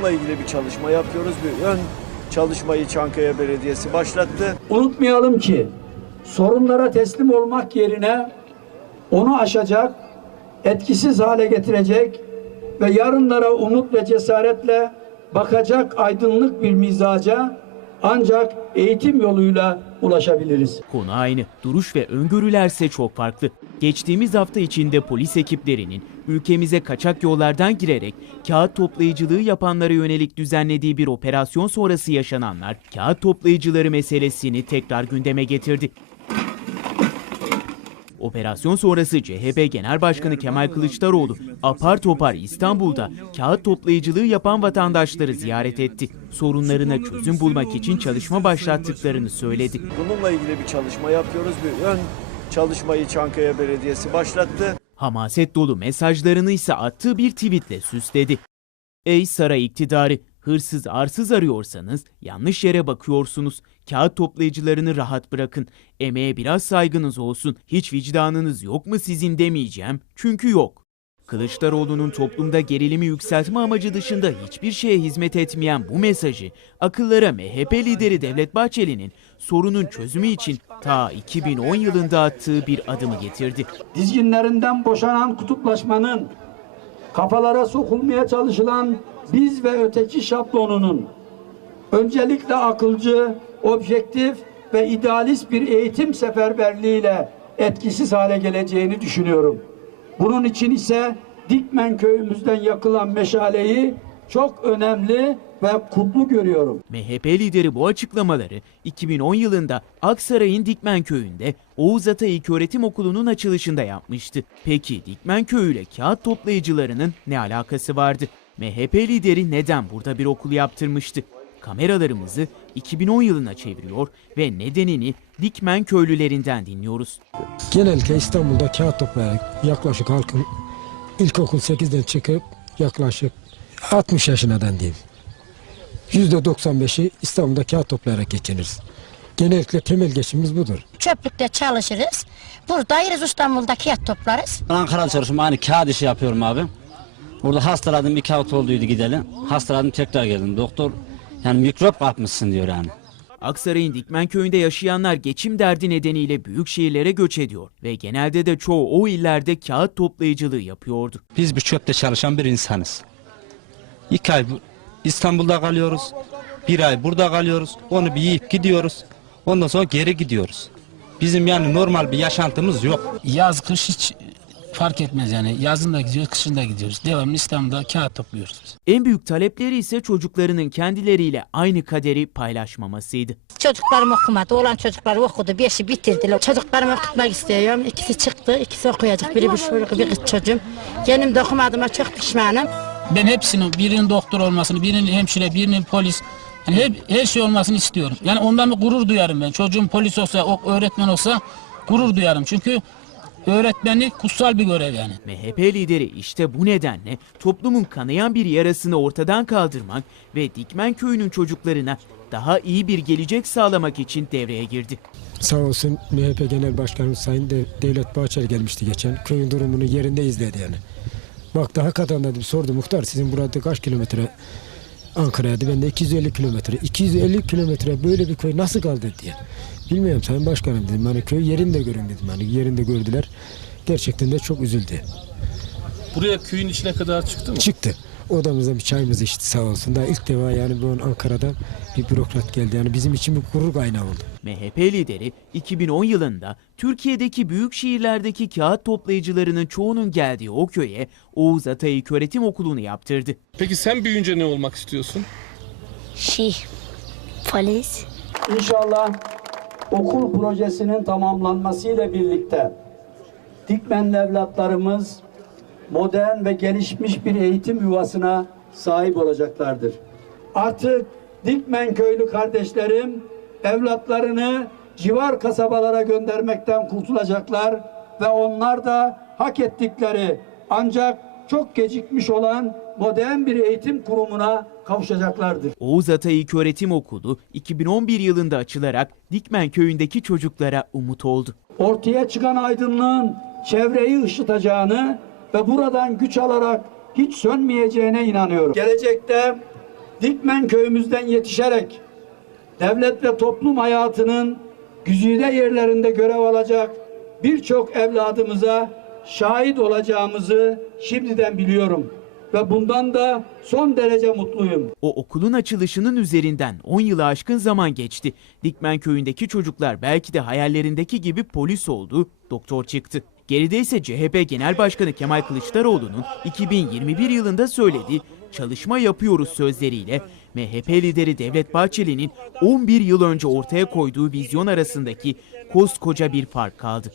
Bununla ilgili bir çalışma yapıyoruz. Bir ön çalışmayı Çankaya Belediyesi başlattı. Unutmayalım ki sorunlara teslim olmak yerine onu aşacak, etkisiz hale getirecek ve yarınlara umut ve cesaretle bakacak aydınlık bir mizaca ancak eğitim yoluyla ulaşabiliriz. Konu aynı, duruş ve öngörülerse çok farklı. Geçtiğimiz hafta içinde polis ekiplerinin ülkemize kaçak yollardan girerek kağıt toplayıcılığı yapanlara yönelik düzenlediği bir operasyon sonrası yaşananlar kağıt toplayıcıları meselesini tekrar gündeme getirdi. Operasyon sonrası CHP Genel Başkanı Kemal Kılıçdaroğlu apar topar İstanbul'da kağıt toplayıcılığı yapan vatandaşları ziyaret etti. Sorunlarına çözüm bulmak için çalışma başlattıklarını söyledi. Bununla ilgili bir çalışma yapıyoruz. Bir ön çalışmayı Çankaya Belediyesi başlattı. Hamaset dolu mesajlarını ise attığı bir tweetle süsledi. Ey saray iktidarı, hırsız arsız arıyorsanız yanlış yere bakıyorsunuz. Kağıt toplayıcılarını rahat bırakın. Emeğe biraz saygınız olsun. Hiç vicdanınız yok mu sizin demeyeceğim. Çünkü yok. Kılıçdaroğlu'nun toplumda gerilimi yükseltme amacı dışında hiçbir şeye hizmet etmeyen bu mesajı akıllara MHP lideri Devlet Bahçeli'nin sorunun çözümü için ta 2010 yılında attığı bir adımı getirdi. Dizginlerinden boşanan kutuplaşmanın kafalara sokulmaya çalışılan biz ve öteki şablonunun öncelikle akılcı, objektif ve idealist bir eğitim seferberliğiyle etkisiz hale geleceğini düşünüyorum. Bunun için ise Dikmen köyümüzden yakılan meşaleyi çok önemli ve kutlu görüyorum. MHP lideri bu açıklamaları 2010 yılında Aksaray'ın Dikmen köyünde Oğuz Ata İlköğretim Okulu'nun açılışında yapmıştı. Peki Dikmen köyü ile kağıt toplayıcılarının ne alakası vardı? MHP lideri neden burada bir okul yaptırmıştı? Kameralarımızı 2010 yılına çeviriyor ve nedenini Dikmen köylülerinden dinliyoruz. Genellikle İstanbul'da kağıt toplayarak yaklaşık halkın ilkokul 8'den çıkıp yaklaşık 60 yaşından diyeyim. %95'i İstanbul'da kağıt toplayarak geçiniriz. Genellikle temel geçimimiz budur. Çöplükte çalışırız. Burada ayırız İstanbul'da kağıt toplarız. Ben Ankara'da çalışıyorum. Aynı kağıt işi yapıyorum abi. Burada hastaladım bir kağıt olduydu gidelim. Hastaladım tekrar geldim. Doktor yani mikrop kapmışsın diyor yani. Aksaray'ın Dikmen köyünde yaşayanlar geçim derdi nedeniyle büyük şehirlere göç ediyor ve genelde de çoğu o illerde kağıt toplayıcılığı yapıyordu. Biz bir çöpte çalışan bir insanız. İki ay bu- İstanbul'da kalıyoruz. Bir ay burada kalıyoruz. Onu bir yiyip gidiyoruz. Ondan sonra geri gidiyoruz. Bizim yani normal bir yaşantımız yok. Yaz kış hiç fark etmez yani. Yazın da gidiyoruz, kışın da gidiyoruz. Devamlı İstanbul'da kağıt topluyoruz. En büyük talepleri ise çocuklarının kendileriyle aynı kaderi paylaşmamasıydı. Çocuklarım okumadı. Olan çocuklar okudu. Beşi bitirdiler. Çocuklarımı okutmak istiyorum. İkisi çıktı. ikisi okuyacak. Biri bir çocuk, bir kız çocuğum. Kendim de okumadığıma çok pişmanım. Ben hepsinin birinin doktor olmasını, birinin hemşire, birinin polis yani hep, her şey olmasını istiyorum. Yani ondan bir gurur duyarım ben. Çocuğum polis olsa, o öğretmen olsa gurur duyarım. Çünkü öğretmenlik kutsal bir görev yani. MHP lideri işte bu nedenle toplumun kanayan bir yarasını ortadan kaldırmak ve Dikmen köyünün çocuklarına daha iyi bir gelecek sağlamak için devreye girdi. Sağ olsun MHP Genel Başkanımız Sayın De- Devlet Bahçeli gelmişti geçen. Köyün durumunu yerinde izledi yani. Bak daha kadar dedim sordu muhtar sizin burada kaç kilometre Ankara'ya. Ben de 250 kilometre. 250 kilometre böyle bir köy nasıl kaldı diye. Bilmiyorum Sayın Başkanım dedim. Hani köy yerinde görün dedim. Hani yerinde gördüler. Gerçekten de çok üzüldü. Buraya köyün içine kadar çıktı mı? Çıktı. Odamızda bir çayımızı içti sağ olsun. Daha ilk defa yani bu Ankara'dan bir bürokrat geldi. Yani bizim için bir gurur kaynağı oldu. MHP lideri 2010 yılında Türkiye'deki büyük şehirlerdeki kağıt toplayıcılarının çoğunun geldiği o köye Oğuz Atay İlköğretim Okulu'nu yaptırdı. Peki sen büyüyünce ne olmak istiyorsun? Şey, polis. İnşallah okul projesinin tamamlanmasıyla birlikte Dikmenli evlatlarımız modern ve gelişmiş bir eğitim yuvasına sahip olacaklardır. Artık Dikmen köylü kardeşlerim evlatlarını civar kasabalara göndermekten kurtulacaklar ve onlar da hak ettikleri ancak çok gecikmiş olan modern bir eğitim kurumuna kavuşacaklardır. Oğuz Atay İlköğretim Okulu 2011 yılında açılarak Dikmen köyündeki çocuklara umut oldu. ortaya çıkan aydınlığın çevreyi ışıtacağını ve buradan güç alarak hiç sönmeyeceğine inanıyorum. Gelecekte Dikmen köyümüzden yetişerek devlet ve toplum hayatının güzide yerlerinde görev alacak birçok evladımıza şahit olacağımızı şimdiden biliyorum ve bundan da son derece mutluyum. O okulun açılışının üzerinden 10 yılı aşkın zaman geçti. Dikmen köyündeki çocuklar belki de hayallerindeki gibi polis oldu, doktor çıktı. Geride ise CHP Genel Başkanı Kemal Kılıçdaroğlu'nun 2021 yılında söylediği çalışma yapıyoruz sözleriyle MHP lideri Devlet Bahçeli'nin 11 yıl önce ortaya koyduğu vizyon arasındaki koskoca bir fark kaldı.